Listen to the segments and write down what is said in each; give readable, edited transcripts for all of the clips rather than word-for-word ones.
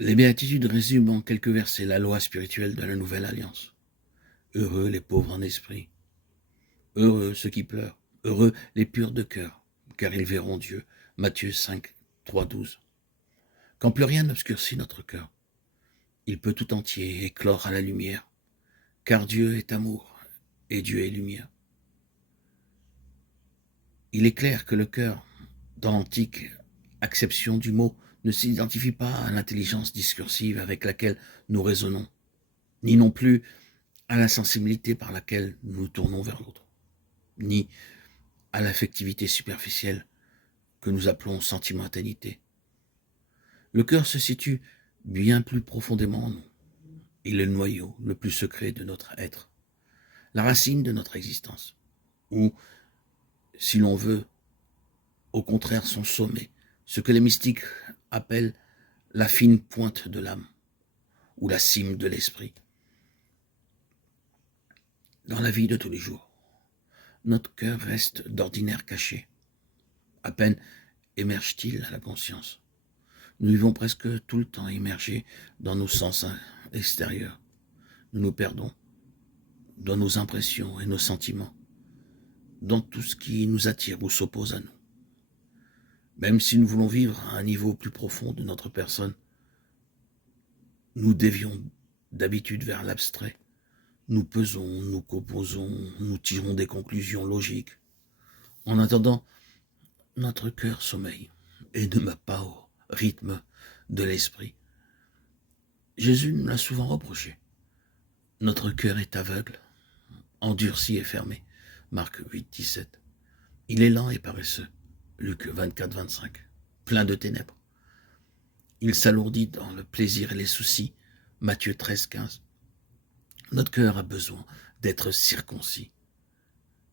Les béatitudes résument en quelques versets la loi spirituelle de la nouvelle alliance. Heureux les pauvres en esprit, heureux ceux qui pleurent, heureux les purs de cœur, car ils verront Dieu. Matthieu 5, 3, 12. Quand plus rien n'obscurcit notre cœur, il peut tout entier éclore à la lumière, car Dieu est amour et Dieu est lumière. Il est clair que le cœur, dans l'antique acception du mot, ne s'identifie pas à l'intelligence discursive avec laquelle nous raisonnons, ni non plus à la sensibilité par laquelle nous nous tournons vers l'autre, ni à l'affectivité superficielle que nous appelons sentimentalité. Le cœur se situe bien plus profondément en nous. Il est le noyau le plus secret de notre être, la racine de notre existence, ou, si l'on veut, au contraire son sommet, ce que les mystiques appellent la fine pointe de l'âme, ou la cime de l'esprit. Dans la vie de tous les jours, notre cœur reste d'ordinaire caché. À peine émerge-t-il à la conscience. Nous vivons presque tout le temps immergés dans nos sens extérieurs. Nous nous perdons dans nos impressions et nos sentiments, dans tout ce qui nous attire ou s'oppose à nous. Même si nous voulons vivre à un niveau plus profond de notre personne, nous dévions d'habitude vers l'abstrait. Nous pesons, nous composons, nous tirons des conclusions logiques. En attendant, notre cœur sommeille et ne bat pas au rythme de l'esprit. Jésus nous l'a souvent reproché. Notre cœur est aveugle, endurci et fermé. Marc 8, 17. Il est lent et paresseux. Luc 24, 25. Plein de ténèbres. Il s'alourdit dans le plaisir et les soucis. Matthieu 13, 15. Notre cœur a besoin d'être circoncis.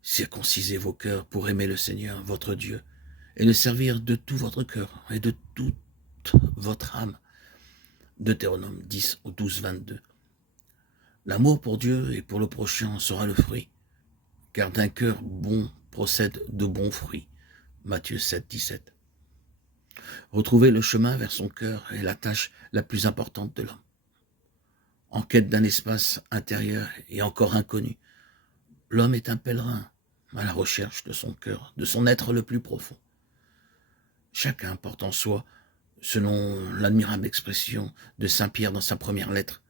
Circoncisez vos cœurs pour aimer le Seigneur, votre Dieu, et le servir de tout votre cœur et de toute votre âme. Deutéronome 10 au 12, 22. L'amour pour Dieu et pour le prochain en sera le fruit, car d'un cœur bon procèdent de bons fruits. Matthieu 7, 17. Retrouver le chemin vers son cœur est la tâche la plus importante de l'homme. En quête d'un espace intérieur et encore inconnu, l'homme est un pèlerin à la recherche de son cœur, de son être le plus profond. Chacun porte en soi, selon l'admirable expression de saint Pierre dans sa première lettre,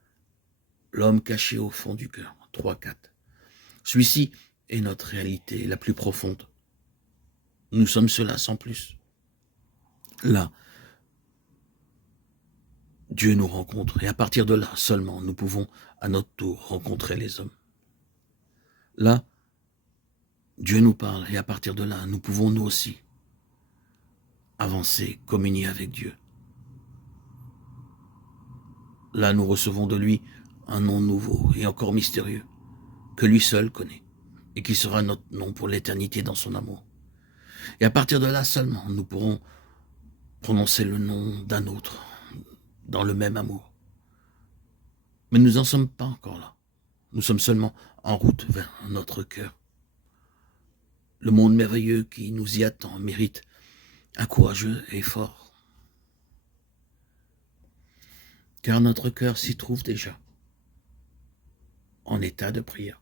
l'homme caché au fond du cœur, 3, 4. Celui-ci est notre réalité la plus profonde. Nous sommes cela sans plus. Là, Dieu nous rencontre et à partir de là seulement nous pouvons à notre tour rencontrer les hommes. Là, Dieu nous parle et à partir de là nous pouvons nous aussi avancer, communier avec Dieu. Là nous recevons de lui un nom nouveau et encore mystérieux que lui seul connaît et qui sera notre nom pour l'éternité dans son amour. Et à partir de là seulement nous pourrons prononcer le nom d'un autre dans le même amour. Mais nous n'en sommes pas encore là. Nous sommes seulement en route vers notre cœur. Le monde merveilleux qui nous y attend mérite un courageux effort. Car notre cœur s'y trouve déjà, en état de prière.